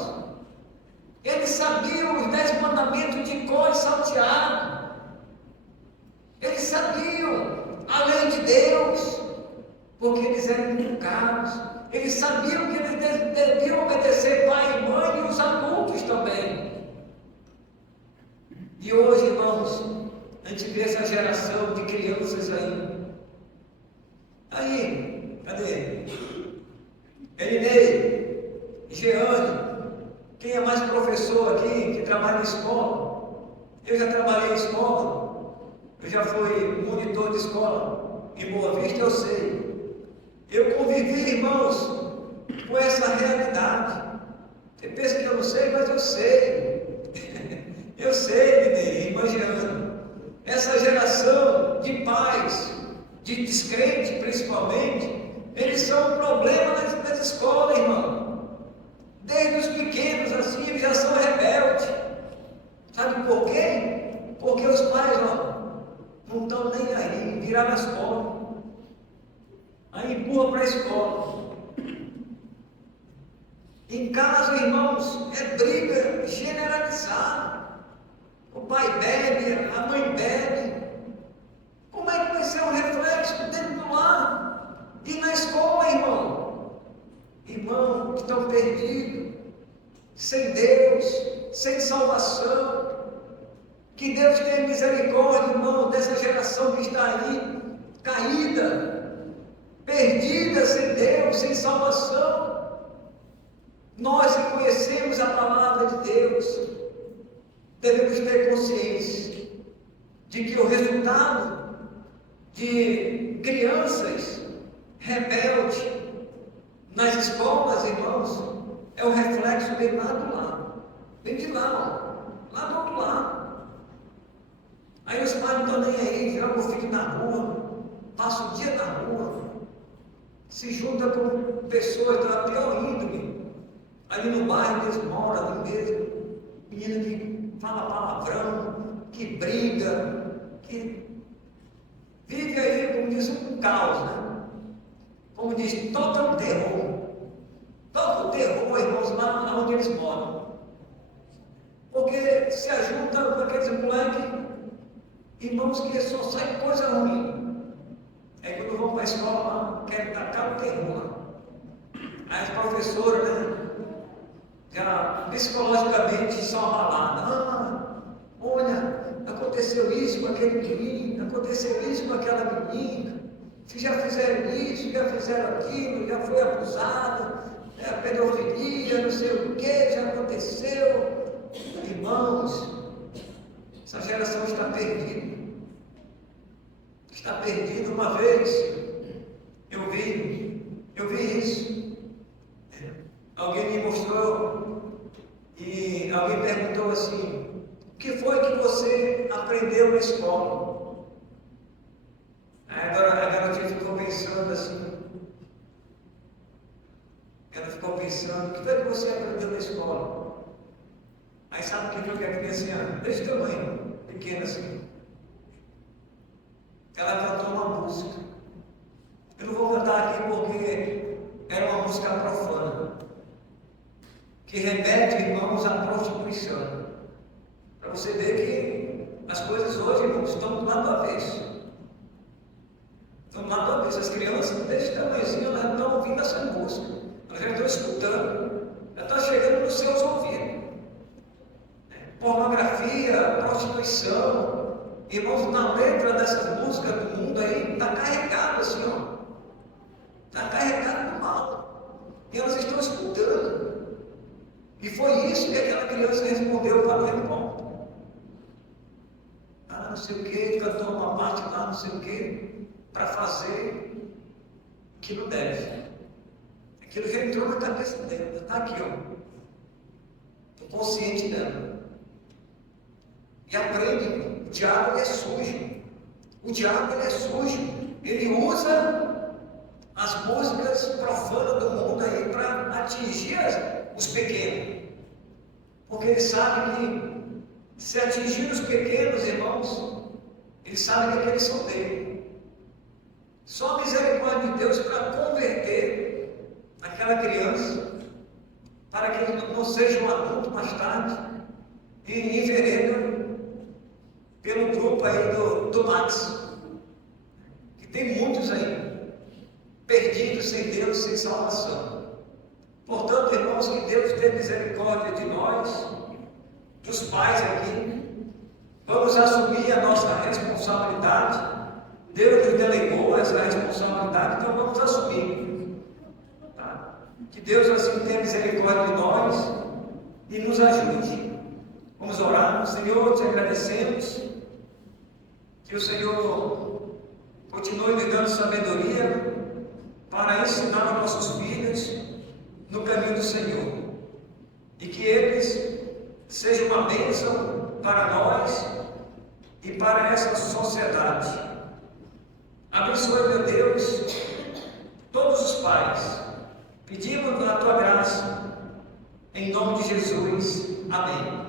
Eles sabiam os 10 mandamentos de cor e salteado. Eles sabiam a lei de Deus, porque eles eram inculcados. Eles sabiam que eles deviam obedecer pai e mãe e os adultos também. E hoje, irmãos, a gente vê essa geração de crianças aí. Aí, cadê? Elinei, Jeane, quem é mais professor aqui, que trabalha em escola? Eu já trabalhei em escola, eu já fui monitor de escola. Em Boa Vista eu sei. Eu convivi, irmãos, com essa realidade. Você pensa que eu não sei, mas eu sei. Eu sei, irmã Jeana. Essa geração de pais, de descrentes principalmente, eles são um problema nas escolas, irmão. Desde os pequenos, assim, eles já são rebeldes. Sabe por quê? Porque os pais, não estão nem aí, viraram as costas. Aí empurra para a escola. Em casa, irmãos, é briga generalizada. O pai bebe, a mãe bebe. Como é que vai ser um reflexo dentro do lar? E na escola, irmão? Irmãos que estão perdidos, sem Deus, sem salvação. Que Deus tenha misericórdia, irmão, dessa geração que está aí, caída, perdida, sem Deus, sem salvação. Nós que conhecemos a palavra de Deus, devemos ter consciência de que o resultado de crianças rebeldes nas escolas, irmãos, é o reflexo bem lá do lado, bem de lá, lá do outro lado. Aí os pais não estão nem aí, jogam o filho na rua, passam o dia na rua, se juntam com pessoas da pior índole, ali no bairro que eles moram, ali mesmo, menina que fala palavrão, que briga, que vive aí, como diz, um caos, né? Como diz, todo um terror, irmãos, lá onde eles moram. Porque se ajunta com aqueles moleques, irmãos, que só sai coisa ruim. Aí quando vão para a escola lá, querem tacar o terror lá. Aí as professoras, né, já psicologicamente são abaladas. Olha, aconteceu isso com aquele menino, aconteceu isso com aquela menina. Já fizeram isso, já fizeram aquilo, já foi abusado, pedofilia, não sei o que, já aconteceu. Irmãos, essa geração está perdida. Está perdida. Uma vez eu vi isso. Alguém me mostrou e alguém perguntou assim: o que foi que você aprendeu na escola? Aí agora a garotinha ficou pensando assim. Ela ficou pensando: o que foi que você aprendeu na escola? Aí sabe o que foi que a criança, desse tamanho, pequena assim? Ela cantou uma música. Eu não vou cantar aqui porque era uma música profana, que remete, irmãos, à prostituição. Para você ver que as coisas hoje, irmãos, estão do lado do avesso. Estão do lado do avesso. As crianças desse tamanhozinho, elas estão ouvindo essa música. Elas já estão escutando. Já está chegando nos seus ouvidos. Pornografia, prostituição. Irmãos, na letra dessas músicas do mundo aí, está carregado assim, ó. Está carregado do mal. E elas estão escutando. E foi isso que aquela criança respondeu para o irmão. Não sei o que, cantou uma parte lá, não sei o que, para fazer o que não deve. Aquilo já entrou na cabeça dela, está aqui, ó. Estou consciente dela. E aprende. O diabo, ele é sujo. O diabo, ele é sujo. Ele usa as músicas profanas do mundo aí para atingir os pequenos. Porque ele sabe que se atingir os pequenos, irmãos, ele sabe que eles são dele. Só a misericórdia de Deus para converter aquela criança, para que ele não seja um adulto mais tarde e envereda pelo grupo aí do Max, que tem muitos aí, perdidos, sem Deus, sem salvação. Portanto, irmãos, que Deus tenha misericórdia de nós, dos pais aqui. Vamos assumir a nossa responsabilidade. Deus nos delegou essa responsabilidade, então vamos assumir. Tá? Que Deus assim tenha misericórdia de nós e nos ajude. Vamos orar. Senhor, te agradecemos. Que o Senhor continue nos dando sabedoria para ensinar aos nossos filhos no caminho do Senhor. E que eles sejam uma bênção para nós e para essa sociedade. Abençoe, meu Deus, todos os pais. Pedimos a tua graça, em nome de Jesus. Amém.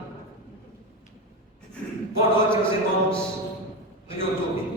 Boa noite, meus irmãos no YouTube.